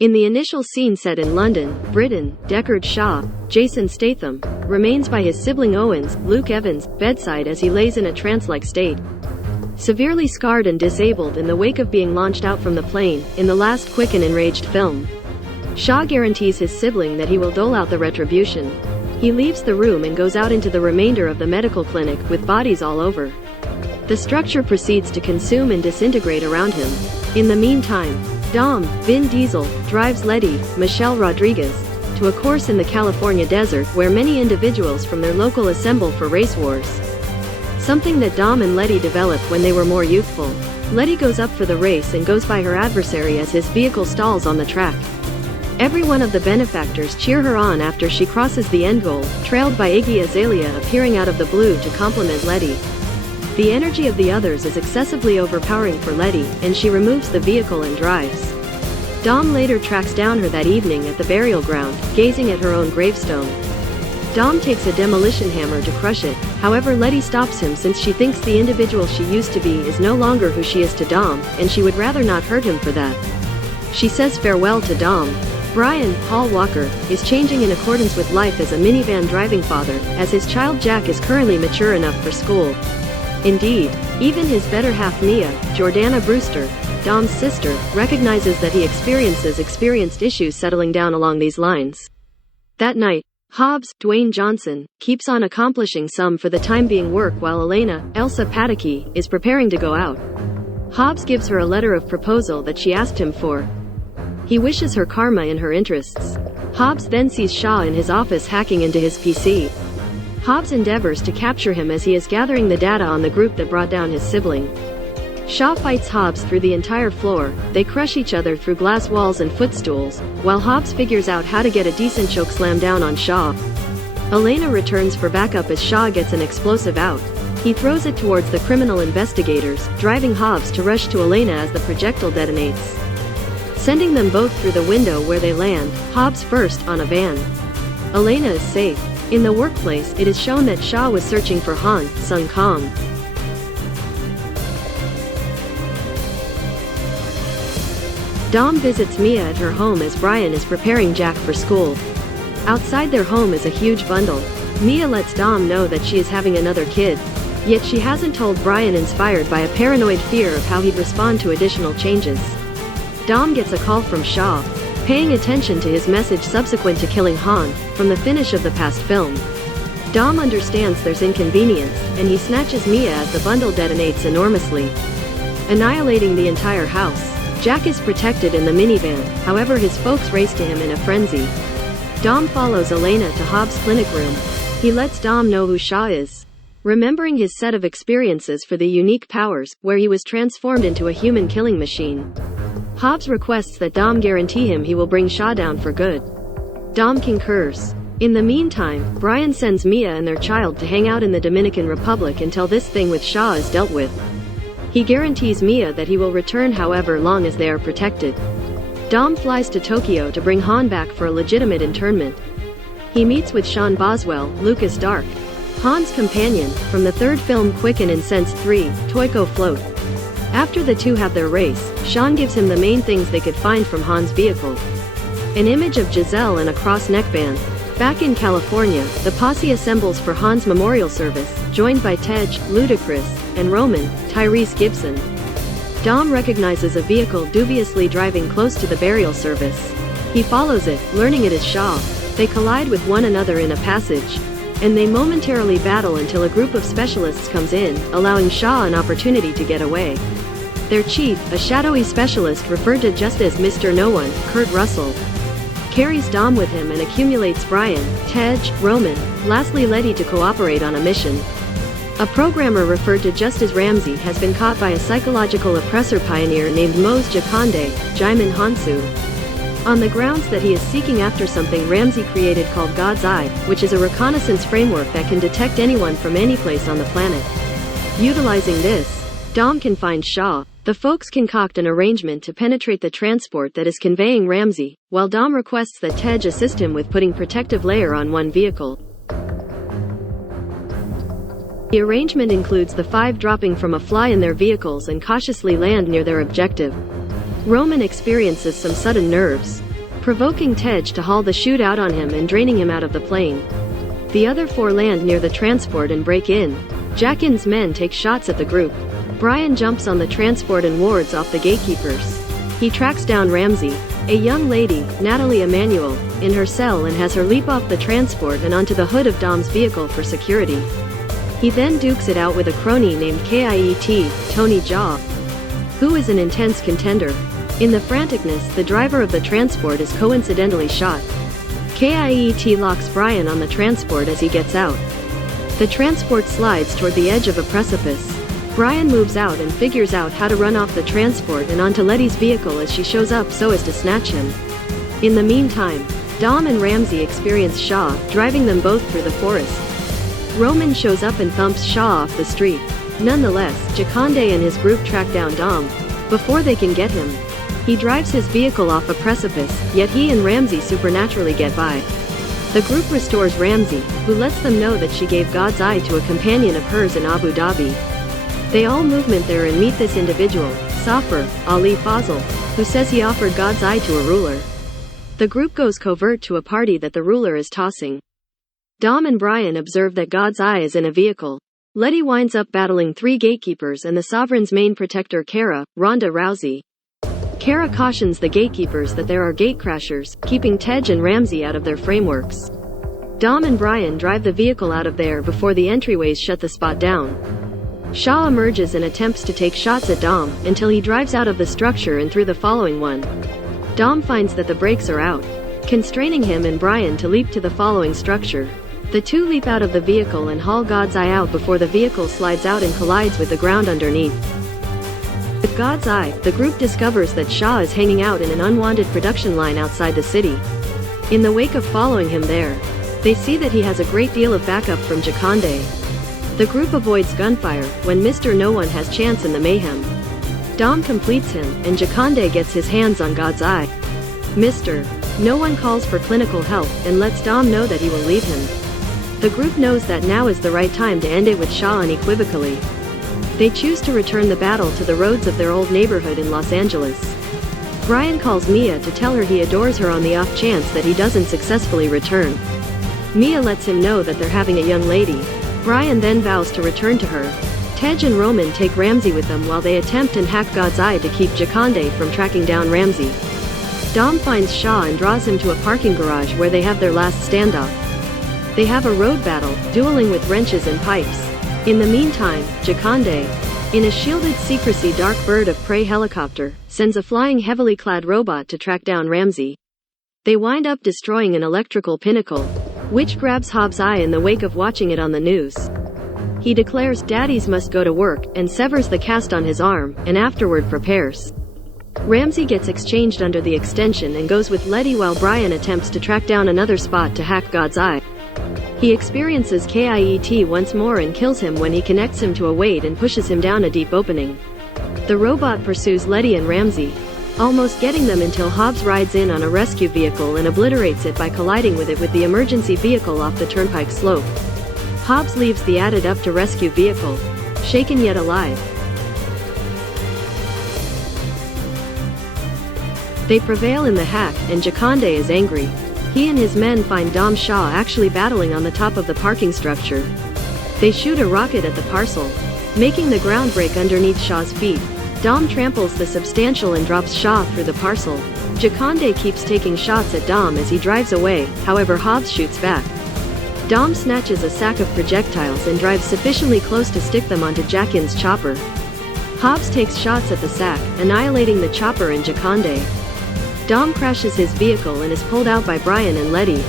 In the initial scene set in London, Britain, Deckard Shaw, Jason Statham, remains by his sibling Owen's, Luke Evans', bedside as he lays in a trance-like state. Severely scarred and disabled in the wake of being launched out from the plane, in the last quick and enraged film. Shaw guarantees his sibling that he will dole out the retribution. He leaves the room and goes out into the remainder of the medical clinic, with bodies all over. The structure proceeds to consume and disintegrate around him. In the meantime, Dom, Vin Diesel, drives Letty, Michelle Rodriguez, to a course in the California desert where many individuals from their local assemble for race wars. Something that Dom and Letty develop when they were more youthful. Letty goes up for the race and goes by her adversary as his vehicle stalls on the track. Every one of the benefactors cheer her on after she crosses the end goal, trailed by Iggy Azalea appearing out of the blue to compliment Letty. The energy of the others is excessively overpowering for Letty, and she removes the vehicle and drives. Dom later tracks down her that evening at the burial ground, gazing at her own gravestone. Dom takes a demolition hammer to crush it, however Letty stops him since she thinks the individual she used to be is no longer who she is to Dom, and she would rather not hurt him for that. She says farewell to Dom. Brian, Paul Walker, is changing in accordance with life as a minivan driving father, as his child Jack is currently mature enough for school. Indeed, even his better half Mia, Jordana Brewster, Dom's sister, recognizes that he experienced issues settling down along these lines. That night, Hobbs, Dwayne Johnson, keeps on accomplishing some for the time being work while Elena, Elsa Pataky, is preparing to go out. Hobbs gives her a letter of proposal that she asked him for. He wishes her karma in her interests. Hobbs then sees Shaw in his office hacking into his PC. Hobbs endeavors to capture him as he is gathering the data on the group that brought down his sibling. Shaw fights Hobbs through the entire floor, they crush each other through glass walls and footstools, while Hobbs figures out how to get a decent chokeslam down on Shaw. Elena returns for backup as Shaw gets an explosive out. He throws it towards the criminal investigators, driving Hobbs to rush to Elena as the projectile detonates, sending them both through the window where they land, Hobbs first, on a van. Elena is safe. In the workplace, it is shown that Shaw was searching for Han, son Kang. Dom visits Mia at her home as Brian is preparing Jack for school. Outside their home is a huge bundle. Mia lets Dom know that she is having another kid, yet she hasn't told Brian, inspired by a paranoid fear of how he'd respond to additional changes. Dom gets a call from Shaw, paying attention to his message subsequent to killing Han, from the finish of the past film. Dom understands there's inconvenience, and he snatches Mia as the bundle detonates enormously, annihilating the entire house. Jack is protected in the minivan, however his folks race to him in a frenzy. Dom follows Elena to Hobbs' clinic room. He lets Dom know who Shaw is, remembering his set of experiences for the unique powers, where he was transformed into a human killing machine. Hobbs requests that Dom guarantee him he will bring Shaw down for good. Dom concurs. In the meantime, Brian sends Mia and their child to hang out in the Dominican Republic until this thing with Shaw is dealt with. He guarantees Mia that he will return however long as they are protected. Dom flies to Tokyo to bring Han back for a legitimate internment. He meets with Sean Boswell, Lucas Dark, Han's companion, from the third film Quick and Incensed 3, Toyko Float. After the two have their race, Sean gives him the main things they could find from Han's vehicle: an image of Giselle and a cross neckband. Back in California, the posse assembles for Han's memorial service, joined by Tej, Ludacris, and Roman, Tyrese Gibson. Dom recognizes a vehicle dubiously driving close to the burial service. He follows it, learning it is Shaw. They collide with one another in a passage, and they momentarily battle until a group of specialists comes in, allowing Shaw an opportunity to get away. Their chief, a shadowy specialist referred to just as Mr. No One, Kurt Russell, carries Dom with him and accumulates Brian, Tej, Roman, lastly Letty to cooperate on a mission. A programmer referred to just as Ramsey has been caught by a psychological oppressor pioneer named Mose Jakande, Jaimin Hansu, on the grounds that he is seeking after something Ramsey created called God's Eye, which is a reconnaissance framework that can detect anyone from any place on the planet. Utilizing this, Dom can find Shaw. The folks concoct an arrangement to penetrate the transport that is conveying Ramsey, while Dom requests that Tej assist him with putting protective layer on one vehicle. The arrangement includes the five dropping from a fly in their vehicles and cautiously land near their objective. Roman experiences some sudden nerves, provoking Tej to haul the chute out on him and draining him out of the plane. The other four land near the transport and break in. Jackin's men take shots at the group. Brian jumps on the transport and wards off the gatekeepers. He tracks down Ramsey, a young lady, Natalie Emanuel, in her cell and has her leap off the transport and onto the hood of Dom's vehicle for security. He then dukes it out with a crony named Kiet, Tony Jaa, who is an intense contender. In the franticness, the driver of the transport is coincidentally shot. Kiet locks Brian on the transport as he gets out. The transport slides toward the edge of a precipice. Brian moves out and figures out how to run off the transport and onto Letty's vehicle as she shows up so as to snatch him. In the meantime, Dom and Ramsey experience Shaw, driving them both through the forest. Roman shows up and thumps Shaw off the street. Nonetheless, Jakande and his group track down Dom. Before they can get him, he drives his vehicle off a precipice, yet he and Ramsey supernaturally get by. The group restores Ramsey, who lets them know that she gave God's eye to a companion of hers in Abu Dhabi. They all movement there and meet this individual, Safar Ali Fazl, who says he offered God's eye to a ruler. The group goes covert to a party that the ruler is tossing. Dom and Brian observe that God's eye is in a vehicle. Letty winds up battling 3 gatekeepers and the Sovereign's main protector Kara, Ronda Rousey. Kara cautions the gatekeepers that there are gatecrashers, keeping Tej and Ramsey out of their frameworks. Dom and Brian drive the vehicle out of there before the entryways shut the spot down. Shaw emerges and attempts to take shots at Dom, until he drives out of the structure and through the following one. Dom finds that the brakes are out, constraining him and Brian to leap to the following structure. The two leap out of the vehicle and haul God's Eye out before the vehicle slides out and collides with the ground underneath. With God's Eye, the group discovers that Shaw is hanging out in an unwanted production line outside the city. In the wake of following him there, they see that he has a great deal of backup from Jakande. The group avoids gunfire when Mr. No One has chance in the mayhem. Dom completes him, and Jakande gets his hands on God's Eye. Mr. No One calls for clinical help and lets Dom know that he will leave him. The group knows that now is the right time to end it with Shaw unequivocally. They choose to return the battle to the roads of their old neighborhood in Los Angeles. Brian calls Mia to tell her he adores her on the off chance that he doesn't successfully return. Mia lets him know that they're having a young lady. Brian then vows to return to her. Tej and Roman take Ramsey with them while they attempt and hack God's Eye to keep Jakande from tracking down Ramsey. Dom finds Shaw and draws him to a parking garage where they have their last standoff. They have a road battle, dueling with wrenches and pipes. In the meantime, Jakande, in a shielded secrecy dark bird of prey helicopter, sends a flying heavily clad robot to track down Ramsey. They wind up destroying an electrical pinnacle, which grabs Hobbs' eye in the wake of watching it on the news. He declares daddies must go to work, and severs the cast on his arm, and afterward prepares. Ramsey gets exchanged under the extension and goes with Letty while Brian attempts to track down another spot to hack God's Eye. He experiences Kiet once more and kills him when he connects him to a weight and pushes him down a deep opening. The robot pursues Letty and Ramsey, almost getting them until Hobbs rides in on a rescue vehicle and obliterates it by colliding with it with the emergency vehicle off the turnpike slope. Hobbs leaves the added up to rescue vehicle, shaken yet alive. They prevail in the hack, and Jakande is angry. He and his men find Dom Shaw actually battling on the top of the parking structure. They shoot a rocket at the parcel, making the ground break underneath Shaw's feet. Dom tramples the substantial and drops Shaw through the parcel. Jakande keeps taking shots at Dom as he drives away, however Hobbs shoots back. Dom snatches a sack of projectiles and drives sufficiently close to stick them onto Jackin's chopper. Hobbs takes shots at the sack, annihilating the chopper and Jakande. Dom crashes his vehicle and is pulled out by Brian and Letty.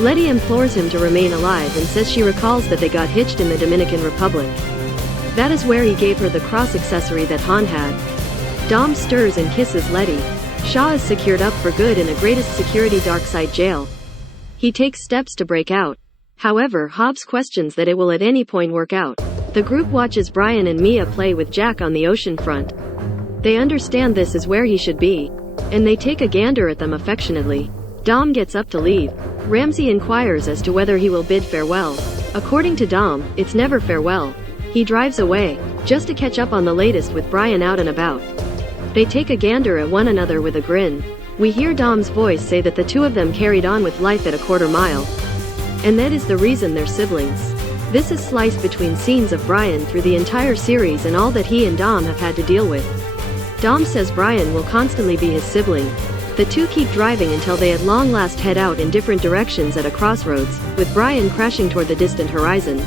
Letty implores him to remain alive and says she recalls that they got hitched in the Dominican Republic. That is where he gave her the cross accessory that Han had. Dom stirs and kisses Letty. Shaw is secured up for good in a greatest security darkside jail. He takes steps to break out. However, Hobbs questions that it will at any point work out. The group watches Brian and Mia play with Jack on the ocean front. They understand this is where he should be, and they take a gander at them affectionately. Dom gets up to leave. Ramsey inquires as to whether he will bid farewell. According to Dom, it's never farewell. He drives away, just to catch up on the latest with Brian out and about. They take a gander at one another with a grin. We hear Dom's voice say that the two of them carried on with life at a quarter mile. And that is the reason they're siblings. This is sliced between scenes of Brian through the entire series and all that he and Dom have had to deal with. Dom says Brian will constantly be his sibling. The two keep driving until they at long last head out in different directions at a crossroads, with Brian crashing toward the distant horizon.